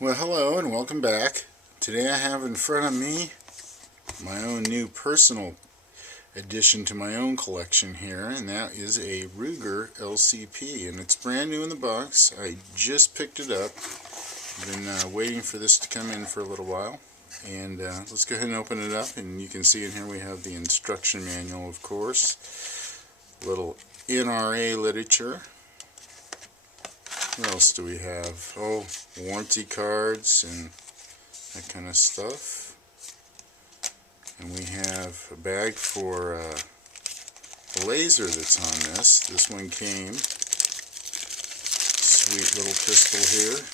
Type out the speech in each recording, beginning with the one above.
Well, hello and welcome back. Today I have in front of me my own new personal addition to my own collection here, and that is a Ruger LCP, and it's brand new in the box. I just picked it up. I've been waiting for this to come in for a little while, and let's go ahead and open it up. And you can see in here we have the instruction manual, of course, little NRA literature. What else do we have? Oh, warranty cards and that kind of stuff. And we have a bag for the laser that's on this. This one came. Sweet little pistol here.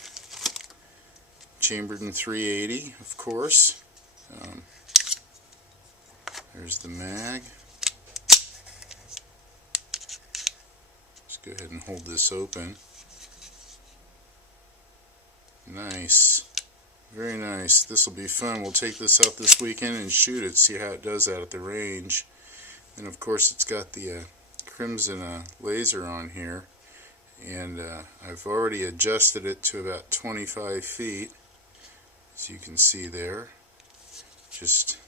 Chambered in 380, of course. There's the mag. Let's go ahead and hold this open. Nice. Very nice. This will be fun. We'll take this out this weekend and shoot it, see how it does out at the range. And of course it's got the crimson laser on here, and I've already adjusted it to about 25 feet, as you can see there. Just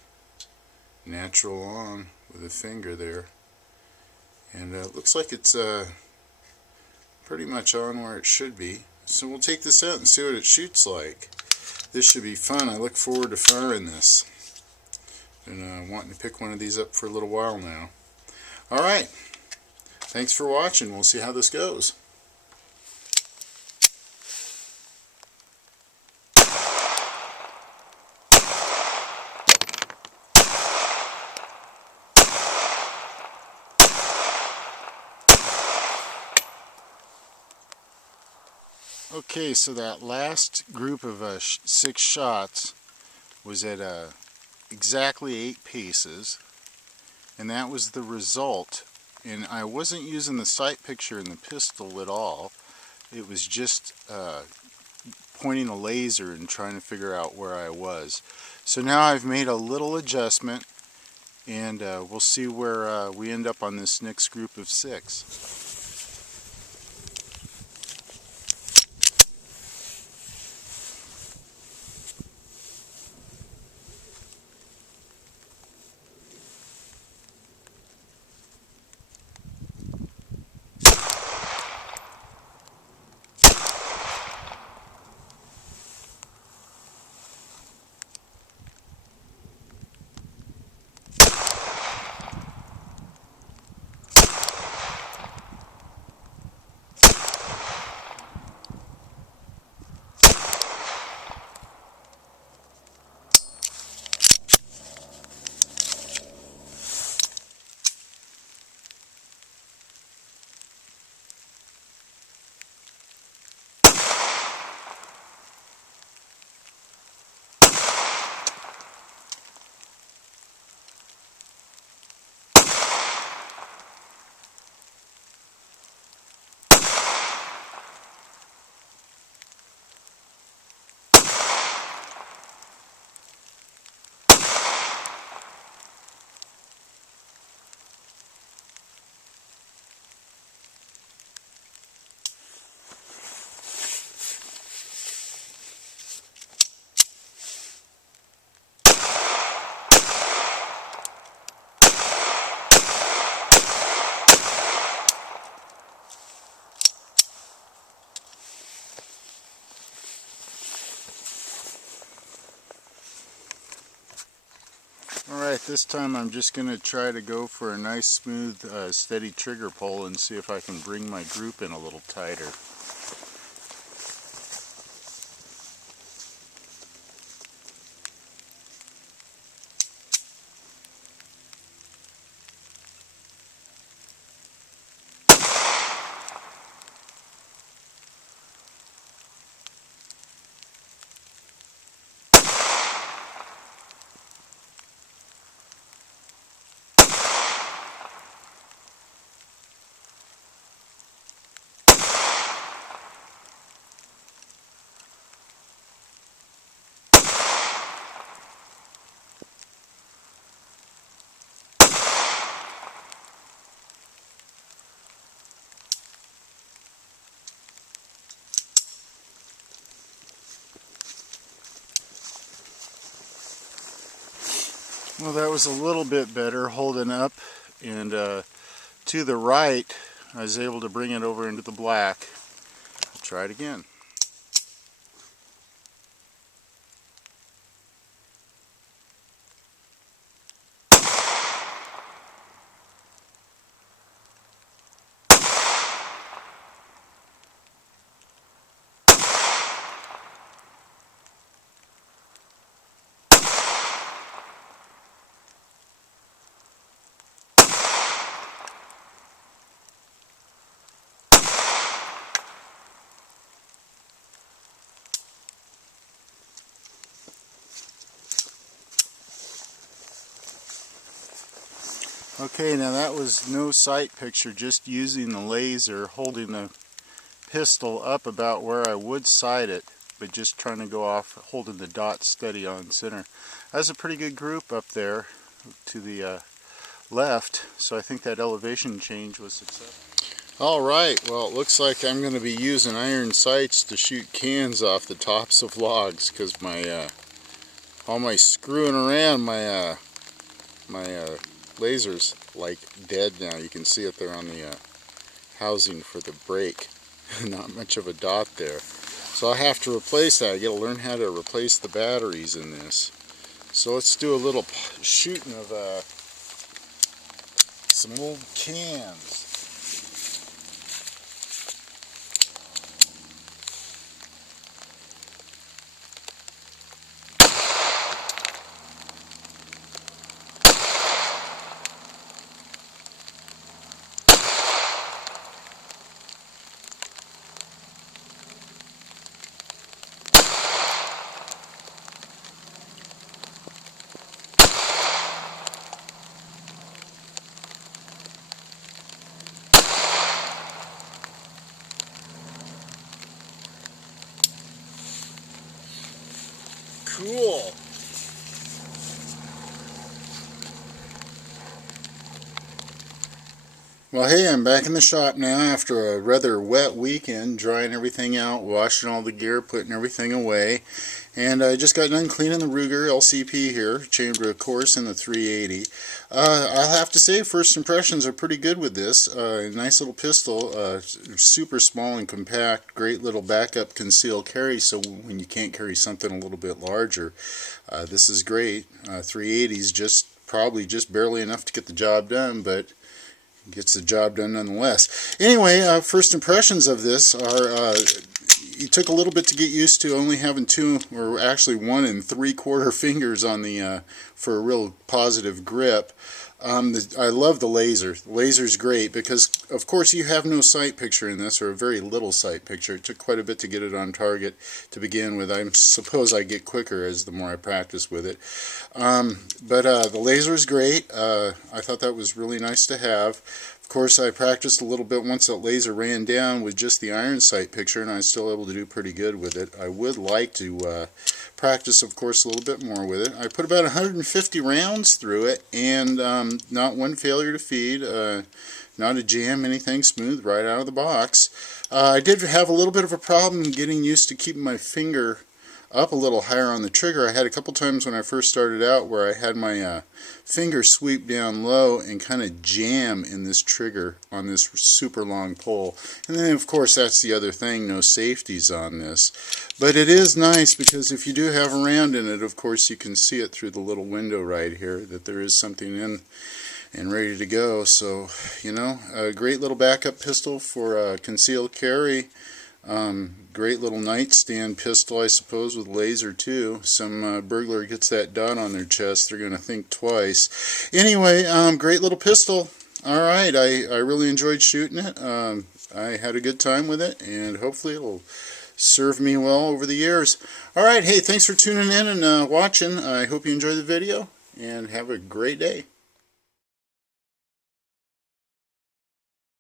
natural on with a finger there, and it looks like it's pretty much on where it should be. So we'll take this out and see what it shoots like. This should be fun. I look forward to firing this. Been wanting to pick one of these up for a little while now. Alright, thanks for watching. We'll see how this goes. Okay, so that last group of 6 shots was at exactly 8 paces, and that was the result. And I wasn't using the sight picture in the pistol at all. It was just pointing a laser and trying to figure out where I was. So now I've made a little adjustment, and we'll see where we end up on this next group of 6. Alright, this time I'm just going to try to go for a nice smooth steady trigger pull and see if I can bring my group in a little tighter. Well, that was a little bit better holding up, and to the right I was able to bring it over into the black. I'll try it again. Okay, now that was no sight picture, just using the laser, holding the pistol up about where I would sight it, but just trying to go off, holding the dot steady on center. That's a pretty good group up there to the left, so I think that elevation change was successful. Alright, well it looks like I'm going to be using iron sights to shoot cans off the tops of logs, because my all my screwing around, my laser's like dead now. You can see it there on the housing for the brake. Not much of a dot there. So I have to replace that. I got to learn how to replace the batteries in this. So let's do a little shooting of some old cans. Cool. Well, hey, I'm back in the shop now after a rather wet weekend, drying everything out, washing all the gear, putting everything away. And I just got done cleaning the Ruger LCP here, chamber of course in the 380. I'll have to say first impressions are pretty good with this. Nice little pistol, super small and compact, great little backup concealed carry, so when you can't carry something a little bit larger, this is great. 380's probably just barely enough to get the job done, but gets the job done nonetheless. Anyway, first impressions of this are it took a little bit to get used to only having 2 or actually 1 3/4 fingers on the for a real positive grip. I love the laser. The laser's great because of course you have no sight picture in this, or a very little sight picture. It took quite a bit to get it on target to begin with. I suppose I get quicker as the more I practice with it. But the laser is great. I thought that was really nice to have. Of course, I practiced a little bit once that laser ran down with just the iron sight picture, and I was still able to do pretty good with it. I would like to practice, of course, a little bit more with it. I put about 150 rounds through it, and not one failure to feed, not a jam, anything, smooth right out of the box. I did have a little bit of a problem getting used to keeping my finger up a little higher on the trigger. I had a couple times when I first started out where I had my finger sweep down low and kind of jam in this trigger on this super long pole. And then of course that's the other thing, no safeties on this. But it is nice because if you do have a round in it, of course you can see it through the little window right here that there is something in and ready to go. So, you know, a great little backup pistol for concealed carry. Great little nightstand pistol, I suppose, with laser too. Some burglar gets that dot on their chest, they're going to think twice. Anyway, great little pistol. Alright, I really enjoyed shooting it. I had a good time with it, and hopefully it'll serve me well over the years. Alright, hey, thanks for tuning in and watching. I hope you enjoyed the video, and have a great day.